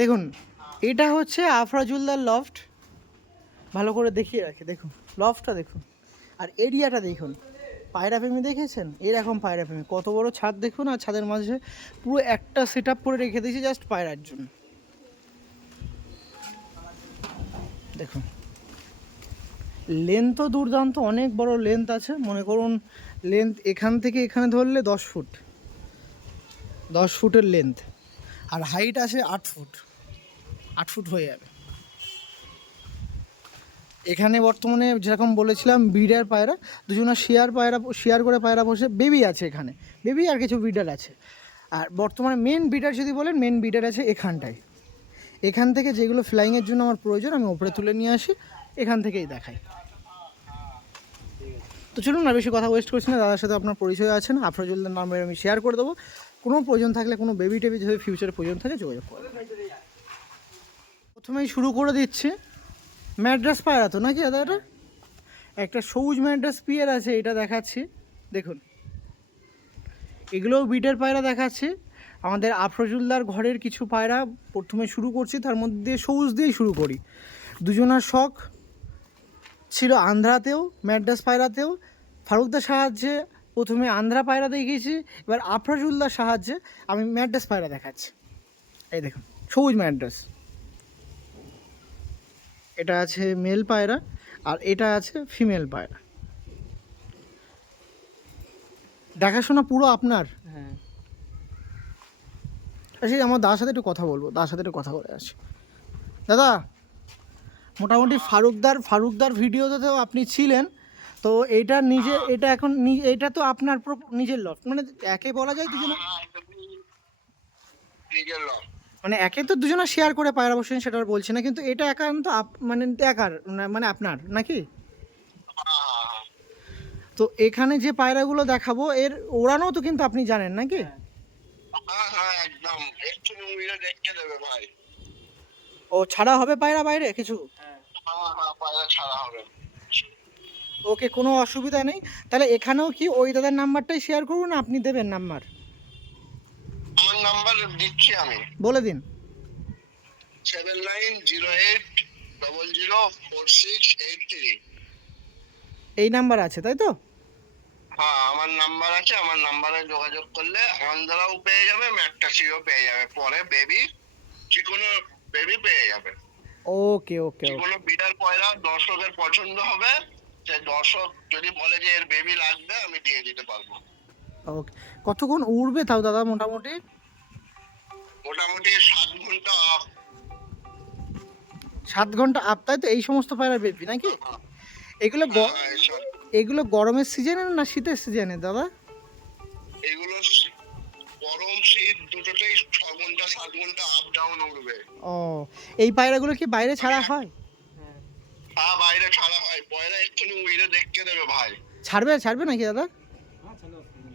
দেখুন, এটা হচ্ছে আফরাজুল্লার লফট। ভালো করে দেখিয়ে রাখি, দেখুন লফটটা দেখুন, আর এরিয়াটা দেখুন। পায়রা প্রেমী দেখেছেন? এরকম পায়রা প্রেমী, কত বড় ছাদ দেখুন, আর ছাদের মাঝে পুরো একটা সেট আপ করে রেখে দিয়েছি জাস্ট পায়রার জন্য। দেখুন লেন্থ তো দুর্দান্ত, অনেক বড় লেন্থ আছে। মনে করুন লেন্থ এখান থেকে এখানে ধরলে 10 ফুট, 10 ফুটের লেন্থ। আর হাইট আছে 8 ফুট, 8 ফুট হয়ে যাবে। এখানে বর্তমানে যেরকম বলেছিলাম ব্রিডার পায়রা, দুজনা শেয়ার করে পায়রা বসে, বেবি আছে এখানে, বেবি আর কিছু ব্রিডার আছে। আর বর্তমানে মেন ব্রিডার যদি বলেন, মেন ব্রিডার আছে এখানটায়। এখান থেকে যেগুলো ফ্লাইংয়ের জন্য আমার প্রয়োজন আমি ওপরে তুলে নিয়ে আসি, এখান থেকেই দেখাই। তো চলুন না বেশি কথা ওয়েস্ট করছি না, দাদার সাথে আপনার পরিচয় আছে না, আফরাজুল্লার নাম্বার আমি শেয়ার করে দেবো। কোনো প্রয়োজন থাকলে, কোনো বেবি টেবি যদি ফিউচারে প্রয়োজন থাকে যোগাযোগ করবেন। প্রথমেই শুরু করে দিচ্ছি ম্যাড্রাস পায়রা, তো নাকি দাদা? এটা একটা সবুজ ম্যাড্রাস পিয়ার আছে, এটা দেখাচ্ছি দেখুন। এগুলোও বিটের পায়রা দেখাচ্ছি। আমাদের আফরোজুল্লার ঘরের কিছু পায়রা প্রথমে শুরু করছি, তার মধ্যে সবুজ দিয়েই শুরু করি। দুজনার শখ ছিল আন্ধ্রাতেও, ম্যাড্রাস পায়রাতেও। ফারুকদার সাহায্যে প্রথমে আন্ধ্রা পায়রা দেখিয়েছি, এবার আফরোজুল্লার সাহায্যে আমি ম্যাড্রাস পায়রা দেখাচ্ছি। এই দেখুন সবুজ ম্যাড্রাস, এটা আছে মেল পায়রা, আর এটা আছে ফিমেল পায়রা। দেখাশোনা পুরো আপনার। হ্যাঁ, আচ্ছা আমার দাদার সাথে একটু কথা বলবো, দাদার সাথে একটু কথা বলে আসি। দাদা, মোটামুটি ফারুকদার ভিডিওতেও আপনি ছিলেন, তো এইটা নিজে, এটা এখন এটা তো আপনার নিজের লট, মানে একে বলা যায় দুজনে, নিজের লস। মানে একে তো দুজনে শেয়ার করে পায়রা বসেন, সেটা আর বলছি না, কিন্তু এটা একান্ত মানে একার মানে আপনার নাকি? তো এখানে যে পায়রাগুলো দেখাবো এর ওড়ানো তো কিন্তু আপনি জানেন নাকি? হ্যাঁ হ্যাঁ একদম, একটু মুভিটা দেখতে দেবে ভাই। ও ছাড়া হবে পায়রা বাইরে কিছু? হ্যাঁ হ্যাঁ, পায়রা ছাড়া হবে। ওকে, কোনো অসুবিধা নেই। তাহলে এখানেও কি ওই দাদার নাম্বারটাই শেয়ার করবো, না আপনি দেবেন নাম্বার? আমার নাম্বার দিচ্ছি আমি, বলে দিন। 7908004683। এই নাম্বার আছে তাই তো? হ্যাঁ আমার নাম্বার আছে, আমার নাম্বারে যোগাযোগ করলে আন্দ্রাও পেয়ে যাবে, ম্যাকটাসিও পেয়ে যাবে, পরে বেবি যে কোনো বেবি পেয়ে যাবে। ওকে ওকে যে ওকে কোনো বিড়াল পয়লা দর্শকের পছন্দ হবে, সে দর্শক যদি বলে যে এর বেবি লাগবে আমি দিয়ে দিতে পারবো। ওকে। কতক্ষণ উড়বে তাও দাদা মোটামুটি? মোটামুটি 7 ঘন্টা আপ। 7 ঘন্টা আপ, তাই তো? এই সমস্ত পায়রার বেবি নাকি? এগুলো এগুলো গরমের সিজনে না শীতের সিজনে দাদা? এগুলো গরম শীত দুটোতেই 6 ঘন্টা 7 ঘন্টা আপ ডাউন উঠবে। ও, এই পায়রাগুলো কি বাইরে ছাড়া হয়? হ্যাঁ বাইরে ছাড়া হয়, পয়লা এক্ষুনি উইরে দেখতে দেবে ভাই। ছাড়বে নাকি দাদা?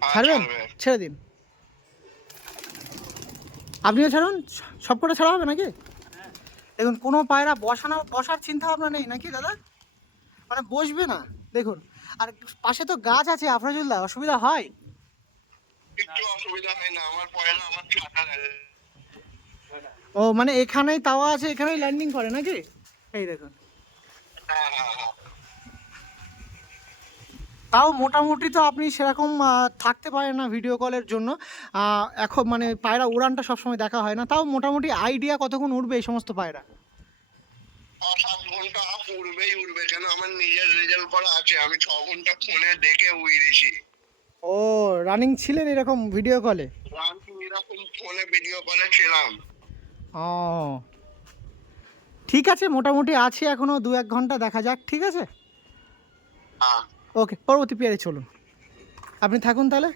হ্যাঁ ছাড়বেন? ছাড়বে। ছেড়ে দিন, আপনিও ছাড়ুন, সব কটা ছাড়া হবে নাকি? দেখুন কোনো পায়রা বসার চিন্তা ভাবনা নেই নাকি দাদা? মানে বসবে না দেখুন। আর পাশে তো গাছ আছে আফরাজুল্লাহ, অসুবিধা হয়? একটু অসুবিধা হয় না, আমার পয়লা আমার ছাতা দেয়। ও মানে এখানেই তাওয়া আছে, এখানেই ল্যান্ডিং করে নাকি? এই দেখুন, হ্যাঁ হ্যাঁ হ্যাঁ। তাও মোটামুটি তো আপনি সেরকম থাকতে পারেন না ভিডিও কলের জন্য। এখন মানে পায়রা উড়ানটা সবসময় দেখা হয় না, তাও মোটামুটি আইডিয়া কতক্ষণ উঠবে এই সমস্ত পায়রা? 7 ঘন্টা আপ উঠবেই উঠবে, কেন আমার নিজের রেজাল্ট করা আছে, আমি 6 ঘন্টা ফোনে দেখে উড়েছি। ও, রানিং ছিলেন এরকম ভিডিও কলে? আমি এরকম ফোনে ভিডিও কলে ছিলাম। ও ঠিক আছে, মোটামুটি আছে এখনও 2-1 ঘন্টা, দেখা যাক, ঠিক আছে। হ্যাঁ ওকে, পরবর্তী পেয়ারে চলুন, আপনি থাকুন তাহলে।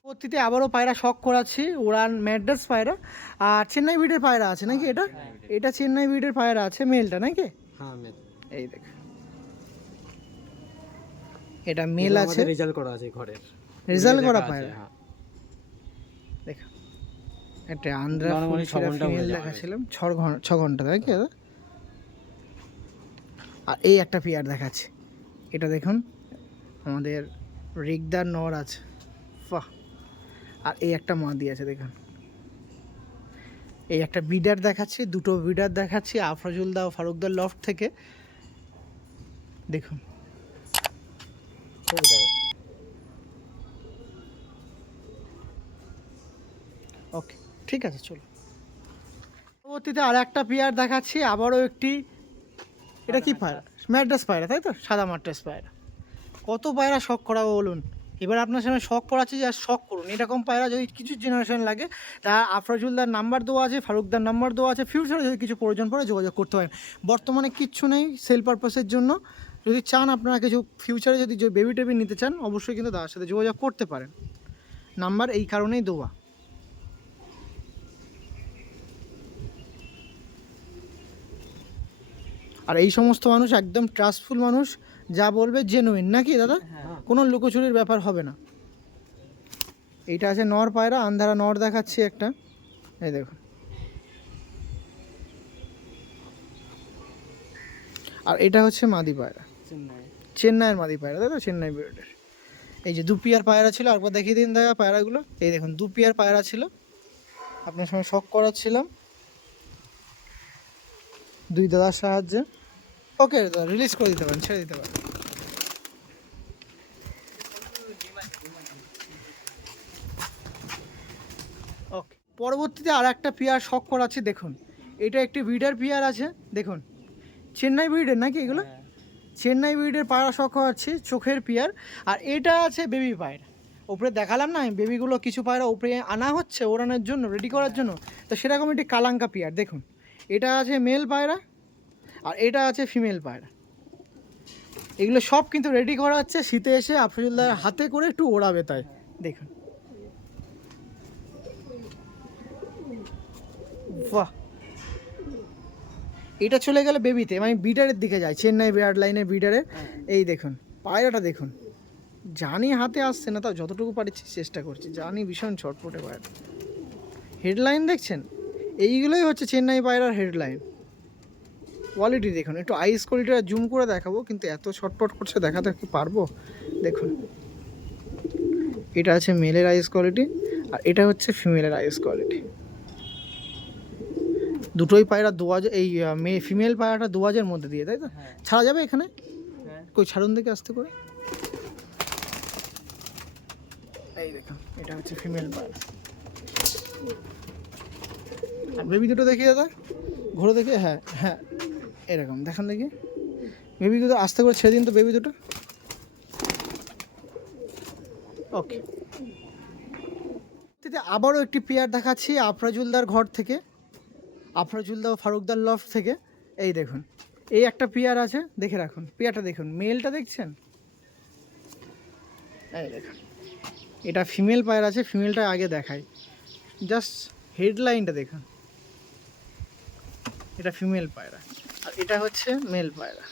পরবর্তীতে আবারও পায়রা শখ করাচ্ছি, উড়ান ম্যাড্রাস পায়রা। আর চেন্নাই ব্রিডের পায়রা আছে নাকি? এটা এটা চেন্নাই ব্রিডের পায়রা আছে, মেলটা নাকি? হ্যাঁ মেল। এই দেখ, এটা মেল আছে, রেজাল্ট করা আছে ঘরের, রেজাল্ট করা লেখা আছে, পায়রা। হ্যাঁ। দেখ, একটা আন্দ্রা নরমালি 6 ঘন্টা ফিমেল হয়ে যাবে। দেখাচ্ছিলাম, 6 ঘন্টা তাই কি দাদা? আর এই একটা পেয়ার দেখাচ্ছি, এটা দেখুন, আমাদের রিগদার নর আছে, বাহ। আর এই একটা মাদি আছে দেখুন, এই একটা বিডার দেখাচ্ছি, দুটো বিডার দেখাচ্ছি আফরোজুলদা ও ফারুকদার লফট থেকে। দেখুন ওকে, ঠিক আছে চলো। পরবর্তীতে আর একটা পেয়ার দেখাচ্ছি, আবারও একটি, এটা কি পায়রা? ম্যাড্রাস পায়রা, তাই তো, সাদা ম্যাড্রাস পায়রা। কত পায়রা শখ করাবো বলুন, এবার আপনার সামনে শখ করাচ্ছি যে আর শখ করুন। এরকম পায়রা যদি কিছু জেনারেশন লাগে, তা আফরোজুলদার নাম্বার দেওয়া আছে, ফারুকদার নাম্বার দেওয়া আছে, ফিউচারে যদি কিছু প্রয়োজন পড়ে যোগাযোগ করতে পারেন। বর্তমানে কিচ্ছু নেই সেল পারপাসের জন্য, যদি চান আপনারা কিছু ফিউচারে যদি বেবি টেবি নিতে চান অবশ্যই কিন্তু তার সাথে যোগাযোগ করতে পারেন। নাম্বার এই কারণেই দেওয়া। আর এই সমস্ত মানুষ একদম ট্রাস্টফুল মানুষ, যা বলবে জেনুইন, নাকি দাদা? কোনো লুকোচুরির ব্যাপার হবে না। এইটা আছে নর পায়রা, আন্ধারা নর দেখাচ্ছি একটা, এই দেখুন। আর এটা হচ্ছে মাদি পায়রা, চেন্নাইয়ের মাদি পায়রা, তাই তো, চেন্নাই বিউটের। এই যে দু পেয়ার পায়রা ছিল, একবার দেখিয়ে দিন দাদা পায়রাগুলো। এই দেখুন দু পেয়ার পায়রা ছিল, আপনার সঙ্গে শখ করাচ্ছিলাম দুই দাদার সাহায্যে। ওকে দাদা, রিলিজ করে দিতে পারেন, ছেড়ে দিতে পারেন। ওকে, পরবর্তীতে আর একটা পেয়ার শখ করাচ্ছি। দেখুন এটা একটি ব্রিডার পেয়ার আছে, দেখুন চেন্নাই ব্রিডের নাকি এগুলো, চেন্নাই ব্রিডের পায়রা শখ করাচ্ছি, চোখের পেয়ার। আর এটা আছে বেবি পায়রা, ওপরে দেখালাম না বেবিগুলো, কিছু পায়রা ওপরে আনা হচ্ছে ওড়ানোর জন্য, রেডি করার জন্য, তো সেরকম একটি কালাঙ্কা পেয়ার। দেখুন এটা আছে মেল পায়রা আর এটা আছে ফিমেল পায়রা। এগুলো সব কিন্তু রেডি করা হচ্ছে, শীতে এসে আফরোজুলদার হাতে করে একটু ওড়াবে, তাই দেখুন। বাহ, এটা চলে গেলে বেবিতে, মানে বিডারের দিকে যায়, চেন্নাই বিরাট লাইনের বিডারের। এই দেখুন পায়রাটা দেখুন, জানি হাতে আসছে না, তাও যতটুকু পারছি চেষ্টা করছি, জানি ভীষণ ছটপটে পায়রা। হেডলাইন দেখছেন, এইগুলোই হচ্ছে চেন্নাই পায়রার হেডলাইন। কোয়ালিটি দেখুন, একটু আইস কোয়ালিটিটা জুম করে দেখাবো, কিন্তু এত ছটপট করছে দেখাতে কি পারবো। দেখুন এটা আছে মেলের আইস কোয়ালিটি আর এটা হচ্ছে ফিমেলের আইস কোয়ালিটি। দুটোই পায়রা দোয়াজ, এই মেয়ে ফিমেল পায়রাটা দোয়াজের মধ্যে দিয়ে, তাই তো? ছাড়া যাবে এখানে? কই ছাড়ুন দেখে আসতে করে। এই দেখুন এটা হচ্ছে ফিমেল পায়রা। আর বেবি দুটো দেখি দাদা, ঘোরো দেখি, হ্যাঁ হ্যাঁ এরকম দেখান দেখি। বেবি দুটো আস্তে করে ছেড়ে দিন তো বেবি দুটো। ওকে, আবারও একটি পেয়ার দেখাচ্ছি আফরোজুলদার ঘর থেকে, আফরোজুলদা ও ফারুকদার লফট থেকে। এই দেখুন এই একটা পেয়ার আছে, দেখে রাখুন পেয়ারটা দেখুন, মেলটা দেখছেন, এই দেখুন এটা ফিমেল পায়রা আছে, ফিমেলটা আগে দেখাই, জাস্ট হেডলাইনটা দেখুন, এটা ফিমেল পায়রা আর এটা হচ্ছে মেল পায়রা।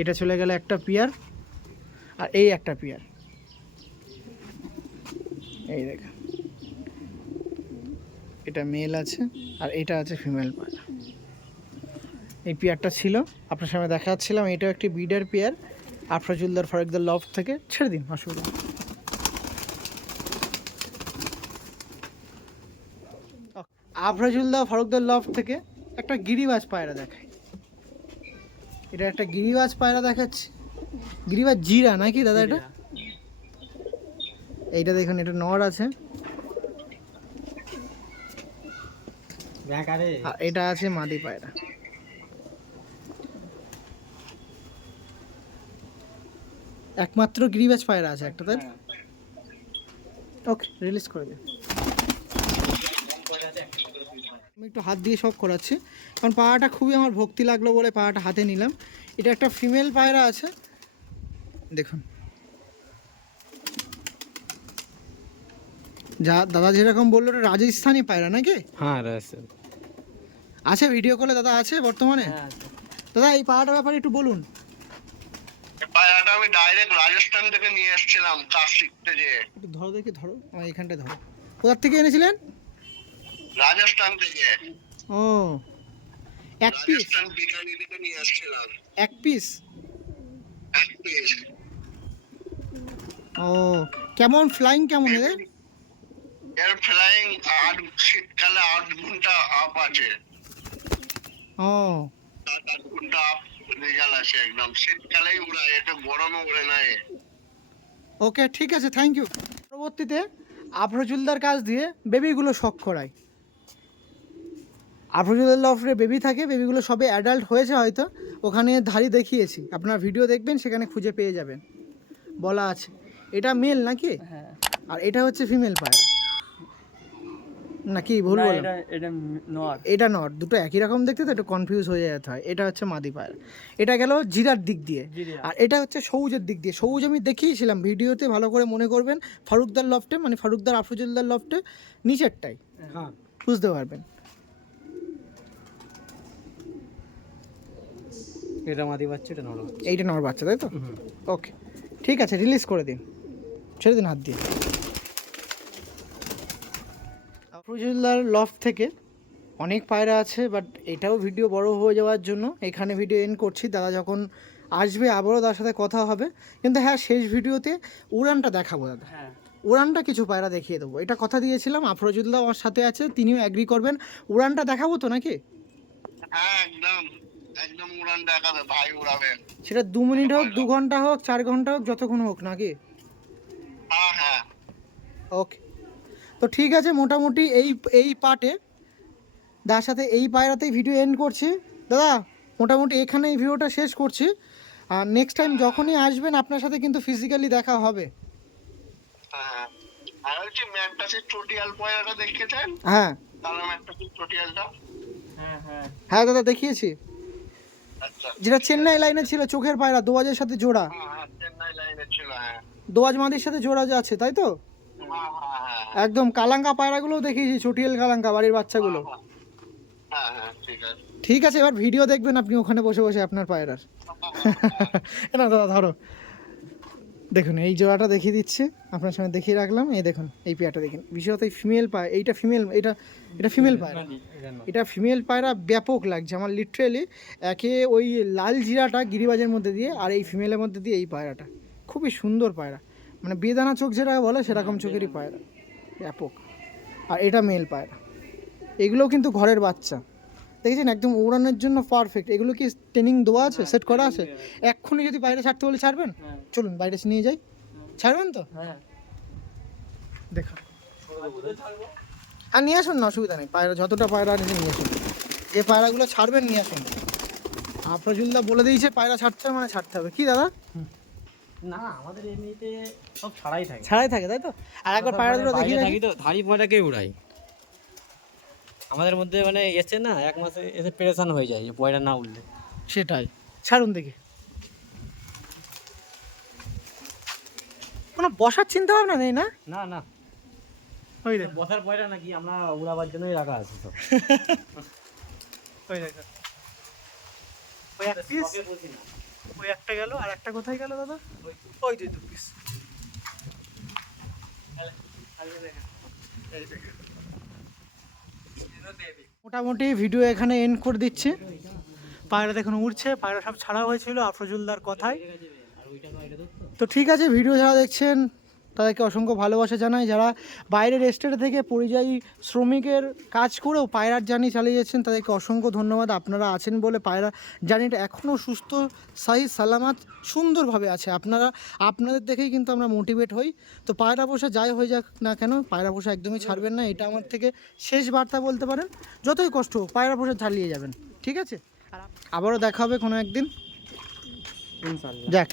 এটা চলে গেল একটা পেয়ার আর এই একটা পেয়ার, এই দেখুন এটা মেল আছে আর এটা আছে ফিমেল পায়রা। এই পেয়ারটা ছিল আপনার সামনে দেখাচ্ছিলাম, এটাও একটি বিডার পেয়ার আফরোজুলদার ফারুকদার লফট থেকে। ছেড়ে দিন, অসুবিধা। আফরোজুলদার ফারুকদার লফট থেকে একটা গিরিবাজ পায়রা দেখাই, এটা একটা গিরিবাজ পায়রা দেখাচ্ছি, গিরিবাজ জিরা নাকি দাদা এটা? এইটা দেখুন এটা নর আছে আর এটা আছে মাদি পায়রা। একমাত্র গিরিবাজ পায়রা আছে একটা, তাই? ওকে, রিলিজ করে দিন। আমি একটু হাত দিয়ে শখ করাচ্ছি, কারণ পায়রাটা খুবই আমার ভক্তি লাগলো বলে পায়রাটা হাতে নিলাম। এটা একটা ফিমেল পায়রা আছে, দেখুন যা দাদা যেরকম বললো এটা রাজস্থানি পায়রা নাকি? হ্যাঁ আছে, ভিডিও কলে দাদা আছে বর্তমানে? দাদা এই পায়রাটার ব্যাপারে একটু বলুন। পায়রাটা আমি ডাইরেক্ট রাজস্থান থেকে নিয়ে এসেছিলাম কাজ শিখতে যেয়ে। একটু ধরো দেখি, ধরো আমার এখানটা ধরো। কোথার থেকে এনেছিলেন? রাজস্থান থেকে। ও, এক পিস? রাজস্থান বিকানি থেকে নিয়ে এসেছিলাম। এক পিস? এক পিস। ও, কেমন ফ্লাইং কেমন এদের? এর ফ্লাইং শীতকালে 8 ঘন্টা আপ আছে, ও 7-8 ঘন্টা আপ রেজাল্ট আছে একদম। শীতকালেই উড়ায়, এটা গরমে উড়ে না এ। ওকে, ঠিক আছে, থ্যাংক ইউ। পরবর্তীতে আফরোজুলদার কাছ দিয়ে বেবিগুলো শখ করাই। আফরোজুলদার লফটে বেবি থাকে, বেবিগুলো সবে অ্যাডাল্ট হয়েছে হয়তো, ওখানে ধাড়ি দেখিয়েছি, আপনার ভিডিও দেখবেন সেখানে খুঁজে পেয়ে যাবেন, বলা আছে। এটা মেল নাকি? হ্যাঁ। আর এটা হচ্ছে ফিমেল পায়রা নাকি ভুল না, বললাম? এটা নর। এটা নট, দুটো একই রকম দেখতে তো একটু কনফিউজ হয়ে যেতে হয়। এটা হচ্ছে মাদি পায়রা। এটা গেল জিরার দিক দিয়ে, জিরিয়া। আর এটা হচ্ছে সবুজের দিক দিয়ে। সবুজ আমি দেখিয়েছিলাম ভিডিওতে, ভালো করে মনে করবেন, ফারুকদার লফটে, মানে ফারুকদার আফরোজুলদার লফটে নিচেরটাই, হ্যাঁ। বুঝতে পারবেন। এটা মাদি বাচ্চা, এটা নর বাচ্চা। এইটা নর বাচ্চা, তাই তো? ওকে, ঠিক আছে, রিলিজ করে দিন, ছেড়ে দিন হাত দিয়ে। আফরোজুল্লার লফট থেকে অনেক পায়রা আছে, বাট এটাও ভিডিও বড় হয়ে যাওয়ার জন্য এখানে ভিডিও এন্ড করছি। দাদা যখন আসবে আবারও তার সাথে কথা হবে, কিন্তু হ্যাঁ, শেষ ভিডিওতে উড়ানটা দেখাবো দাদা। হ্যাঁ। উড়ানটা কিছু পায়রা দেখিয়ে দেবো, এটা কথা দিয়েছিলাম। আফরোজুল্লাহ আমার সাথে আছে, তিনিও অ্যাগ্রি করবেন। উড়ানটা দেখাবো তো নাকি? হ্যাঁ, একদম একদম উড়ান দেখাবে ভাই, উড়াবে। সেটা 2 মিনিট হোক, 2 ঘন্টা হোক, 4 ঘন্টা হোক, যতক্ষণ হোক নাকি? হ্যাঁ হ্যাঁ, ওকে, তো ঠিক আছে, মোটামুটি এই পার্টে দাদার সাথে এই পায়রাতেই ভিডিও এন্ড করছি। দাদা মোটামুটি এখানে এই ভিডিওটা শেষ করছি, আর নেক্সট টাইম যখনই আসবেন আপনার সাথে কিন্তু ফিজিক্যালি দেখা হবে। হ্যাঁ। আর হচ্ছে ম্যাকটাসের চটিয়াল পয়রাটা দেখেছেন? হ্যাঁ কালো ম্যাকটাসের চটিয়ালটা। হ্যাঁ। হ্যাঁ। হ্যাঁ দাদা, দেখিয়েছি। আচ্ছা। যেটা চেন্নাই লাইনে ছিল, চোখের পায়রা, দোয়াজের সাথে জোড়া, হ্যাঁ, চেন্নাই লাইনে ছিল। হ্যাঁ দোয়াজ মাদির সাথে জোড়া যে আছে, তাই তো? হ্যাঁ হ্যাঁ একদম কালাঙ্কা পায়রাগুলোও দেখিয়েছি, চটিয়াল কালাঙ্কা বাড়ির বাচ্চাগুলো। হ্যাঁ হ্যাঁ, ঠিক আছে। ঠিক আছে, এবার ভিডিও দেখবেন আপনি ওখানে বসে বসে আপনার পায়রার। না দাদা ধরো, দেখুন এই জোড়াটা দেখিয়ে দিচ্ছে, আপনার সামনে দেখিয়ে রাখলাম। এই দেখুন এই পেয়ারটা দেখুন, বিশেষত এই ফিমেল পায়রা, এইটা ফিমেল, এটা ফিমেল পায়রা, এটা ফিমেল পায়রা ব্যাপক লাগছে আমার লিটারেলি। একে ওই লাল জিরাটা গিরিবাজের মধ্যে দিয়ে, আর এই ফিমেলের মধ্যে দিয়ে এই পায়রাটা খুবই সুন্দর পায়রা, মানে বেদানা চোখ যেটা বলে সেরকম চোখেরই পায়রা, ব্যাপক। আর এটা মেল পায়রা, এগুলোও কিন্তু ঘরের বাচ্চা, দেখেছেন, একদম উড়ানোর জন্য পারফেক্ট। এগুলো কি ট্রেনিং দেওয়া আছে, সেট করা আছে? এক্ষুনি যদি বাইরে ছাড়তে বলে ছাড়বেন? চলুন বাইরে নিয়ে যাই, ছাড়বেন তো? হ্যাঁ। দেখুন, আর নিয়ে আসুন না, অসুবিধা নেই, পায়রা যতটা পায়রা আছে নিয়ে আসুন, যে পায়রাগুলো ছাড়বেন নিয়ে আসুন। আফরোজুল্লাহ বলে দিয়েছে পায়রা ছাড়তে হবে মানে ছাড়তে হবে, কি দাদা? না, আমাদের এমনিতে সব ছাড়াই থাকে। ছাড়াই থাকে, তাই তো? আর একবার পায়রাগুলো দেখিয়ে থাকি তো ধাড়ি পয়টাকে উড়াই। আমাদের মধ্যে মানে এসে না, 1 মাসে এসে পেরেশান হয়ে যায় পয়টা না উঠলে। সেটাই, ছাড়ুন দেখি। কোনো বসার চিন্তা ভাবনা নেই না? না না, ওই দেখ, বসার পয়টা নাকি আমরা উড়াবার জন্যই রাখা আছে সব। ওই দেখ, ওই এক পিস, ওই একটা গেল, আর একটা কোথায় গেল দাদা? ওই যে 2 পিস। মোটামুটি ভিডিও এখানে এন্ড করে দিচ্ছি। পায়রা দেখুন উড়ছে, পায়রা সব ছাড়া হয়েছিল আফরোজুলদার কথায়। তো ঠিক আছে, ভিডিও যারা দেখছেন তাদেরকে অসংখ্য ভালোবাসা জানাই। যারা বাইরের স্টেট থেকে পরিযায়ী শ্রমিকের কাজ করেও পায়রার জার্নি চালিয়ে যাচ্ছেন তাদেরকে অসংখ্য ধন্যবাদ। আপনারা আছেন বলে পায়রা জার্নিটা এখনও সুস্থ, সাহি সালামাত, সুন্দরভাবে আছে। আপনাদের দেখেই কিন্তু আমরা মোটিভেট হই। তো পায়রা পোষা যাই হয়ে যাক না কেন, পায়রা পোষা একদমই ছাড়বেন না, এটা আমার থেকে শেষ বার্তা বলতে পারেন। যতই কষ্ট হোক পায়রা পোষা চালিয়ে যাবেন, ঠিক আছে? আর আবারও দেখা হবে কোনো একদিন, ইনশাআল্লাহ। যাক।